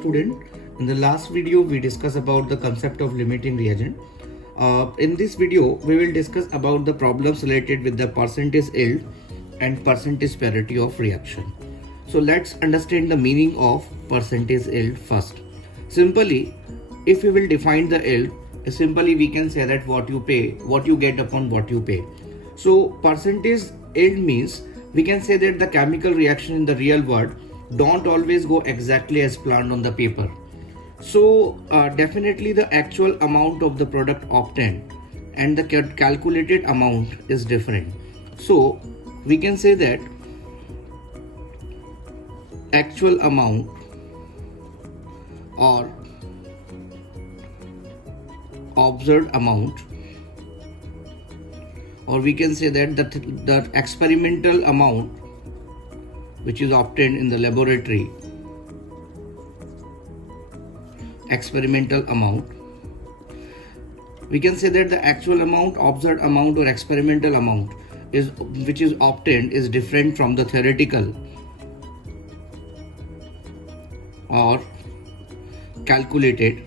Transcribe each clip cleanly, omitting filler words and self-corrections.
student. In the last video we discussed about the concept of limiting reagent. In this video we will discuss about the problems related with the percentage yield and percentage parity of reaction. So let's understand the meaning of percentage yield first. Simply, if we will define the yield, simply we can say that what you get upon what you pay. So percentage yield means we can say that the chemical reaction in the real world don't always go exactly as planned on the paper. So definitely the actual amount of the product obtained and the calculated amount is different. So we can say that actual amount or observed amount, or we can say that the experimental amount which is obtained in the laboratory, experimental amount, we can say that the actual amount, observed amount or experimental amount which is obtained is different from the theoretical or calculated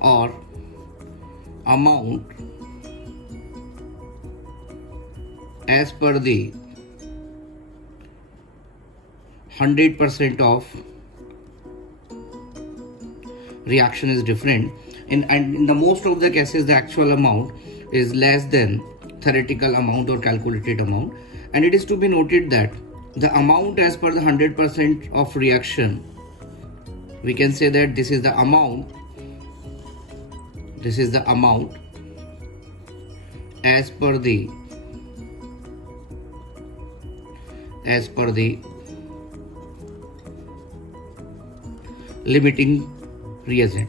or amount as per the 100% of reaction is different, and in the most of the cases the actual amount is less than theoretical amount or calculated amount. And it is to be noted that the amount as per the 100% of reaction, we can say that this is the amount as per the limiting reagent.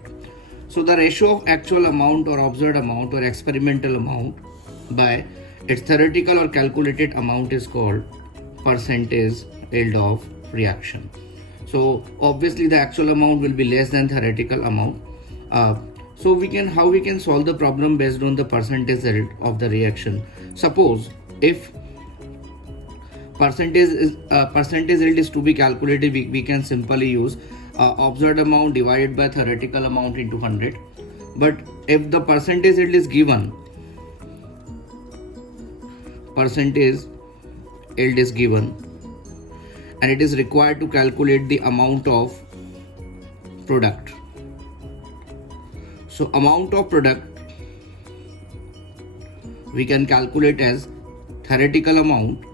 So the ratio of actual amount or observed amount or experimental amount by its theoretical or calculated amount is called percentage yield of reaction. So obviously the actual amount will be less than theoretical amount. So how we can solve the problem based on the percentage yield of the reaction. Suppose if percentage yield is to be calculated, we can simply use observed amount divided by theoretical amount into 100. But if the percentage yield is given, and it is required to calculate the amount of product. So amount of product we can calculate as theoretical amount,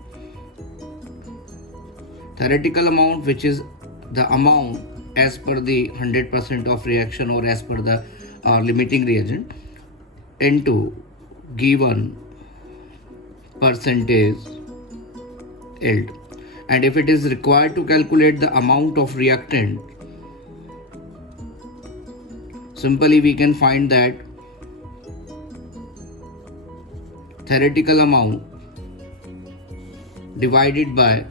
which is the amount as per the 100% of reaction or as per the limiting reagent, into given percentage yield. And if it is required to calculate the amount of reactant, simply we can find that theoretical amount divided by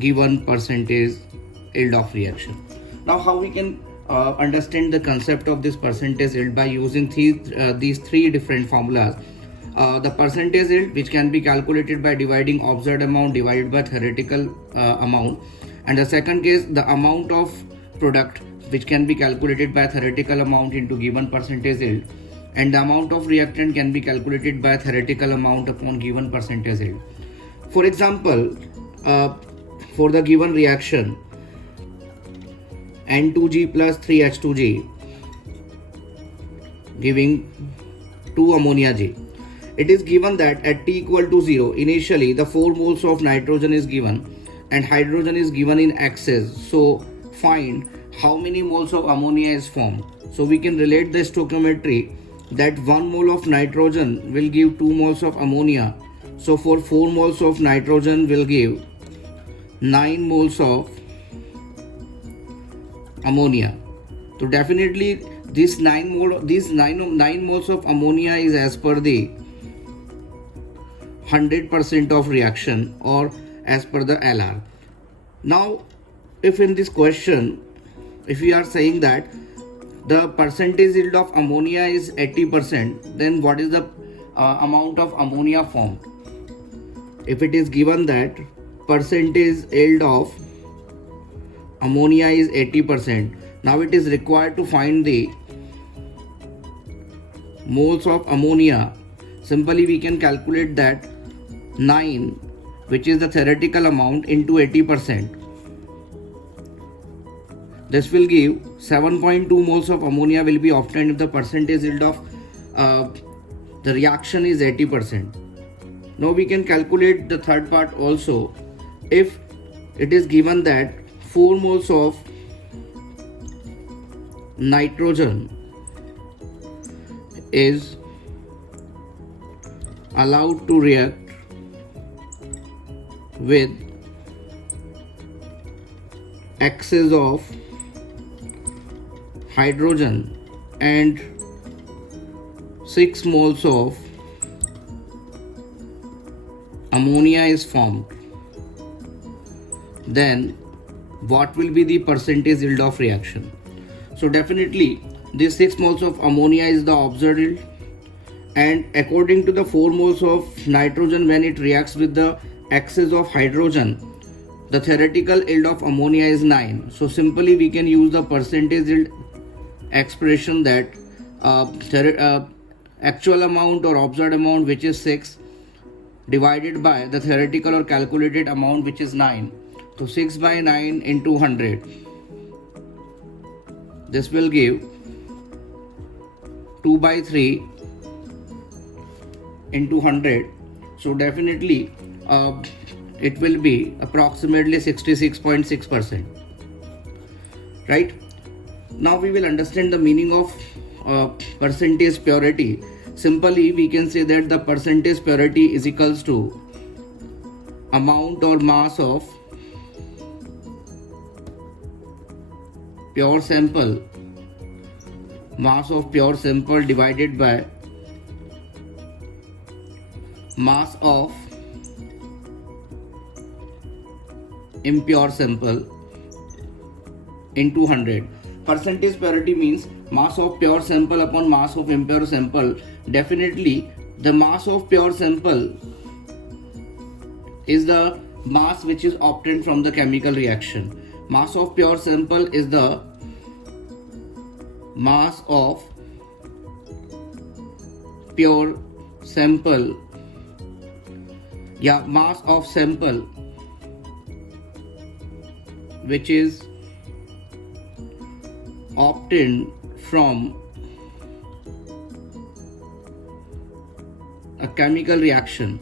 given percentage yield of reaction. Now how we can understand the concept of this percentage yield by using these three different formulas. The percentage yield, which can be calculated by dividing observed amount divided by theoretical amount, and the second case the amount of product, which can be calculated by theoretical amount into given percentage yield, and the amount of reactant can be calculated by theoretical amount upon given percentage yield. For example, for the given reaction N2G plus 3H2G giving 2 ammonia G, it is given that at T equal to 0, initially the 4 moles of nitrogen is given and hydrogen is given in excess. So find how many moles of ammonia is formed. So we can relate the stoichiometry that 1 mole of nitrogen will give 2 moles of ammonia. So for 4 moles of nitrogen will give 9 moles of ammonia. So definitely this 9 moles of ammonia is as per the 100% of reaction or as per the LR. Now if in this question, if we are saying that the percentage yield of ammonia is 80%, then what is the amount of ammonia formed? If it is given that percentage yield of ammonia is 80%. Now it is required to find the moles of ammonia. Simply we can calculate that 9, which is the theoretical amount, into 80%. This will give 7.2 moles of ammonia will be obtained if the percentage yield of the reaction is 80%. Now we can calculate the third part also. If it is given that 4 moles of nitrogen is allowed to react with excess of hydrogen and 6 moles of ammonia is formed, then what will be the percentage yield of reaction? So definitely this 6 moles of ammonia is the observed yield, and according to the 4 moles of nitrogen, when it reacts with the excess of hydrogen, the theoretical yield of ammonia is 9. So simply we can use the percentage yield expression, that actual amount or observed amount, which is 6, divided by the theoretical or calculated amount, which is 9. So 6 by 9 into 100. This will give 2 by 3 into 100. So definitely it will be approximately 66.6%. Right? Now we will understand the meaning of percentage purity. Simply we can say that the percentage purity is equals to amount or mass of pure sample, divided by mass of impure sample into 100. Percentage purity means mass of pure sample upon mass of impure sample. Definitely the mass of pure sample is the mass which is obtained from the chemical reaction. Mass of pure sample is the mass of pure sample, mass of sample which is obtained from a chemical reaction,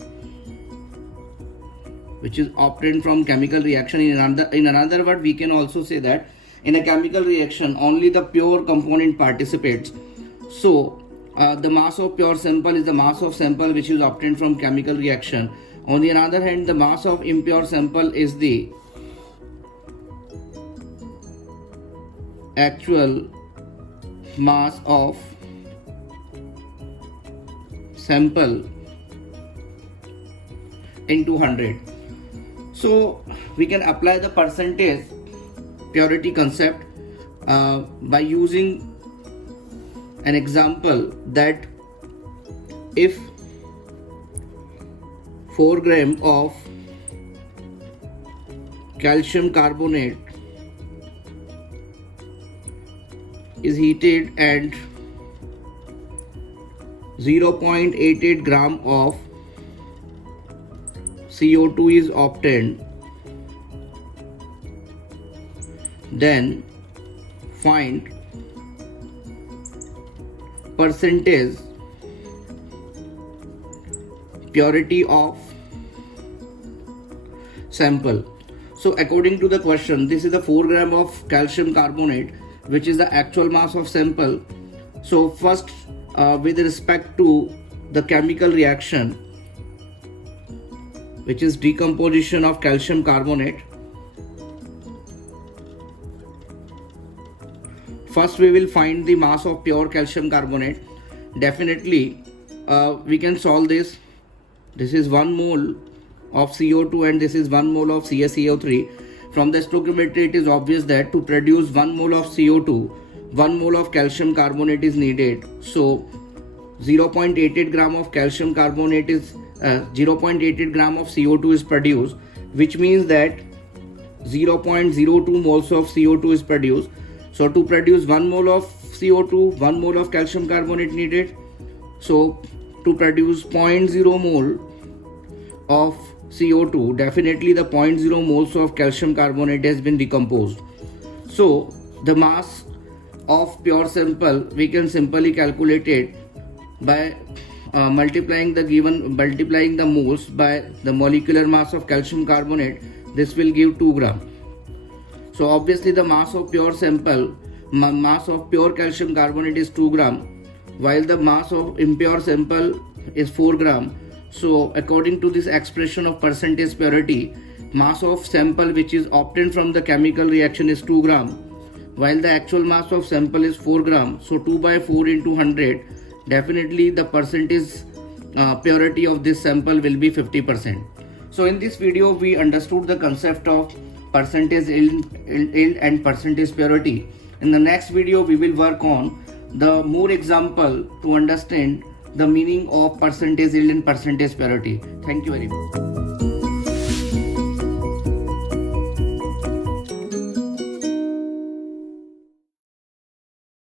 in another word, we can also say that in a chemical reaction only the pure component participates. So the mass of pure sample is the mass of sample which is obtained from chemical reaction. On the other hand, the mass of impure sample is the actual mass of sample into 100. So we can apply the percentage purity concept by using an example, that if 4 grams of calcium carbonate is heated and 0.88 gram of CO2 is obtained, then find percentage purity of sample. So according to the question, this is the 4 gram of calcium carbonate, which is the actual mass of sample. So first with respect to the chemical reaction, which is decomposition of calcium carbonate, first we will find the mass of pure calcium carbonate. Definitely we can solve this. This is 1 mole of CO2 and this is 1 mole of CaCO3. From the stoichiometry, it is obvious that to produce 1 mole of CO2, 1 mole of calcium carbonate is needed. So 0.88 gram of calcium carbonate is 0.88 gram of CO2 is produced. which means that 0.02 moles of CO2 is produced. So to produce 1 mole of CO2, 1 mole of calcium carbonate needed. So to produce 0.0 mole of CO2, definitely the 0.0 moles of calcium carbonate has been decomposed. So the mass of pure sample we can simply calculate it by multiplying the moles by the molecular mass of calcium carbonate. This will give 2 gram. So obviously the mass of pure calcium carbonate is 2 gram, while the mass of impure sample is 4 gram. So according to this expression of percentage purity, mass of sample which is obtained from the chemical reaction is 2 gram, while the actual mass of sample is 4 gram. So 2 by 4 into 100, definitely the percentage purity of this sample will be 50%. So in this video we understood the concept of percentage yield and percentage purity. In the next video we will work on the more example to understand the meaning of percentage yield and percentage purity. Thank you very much.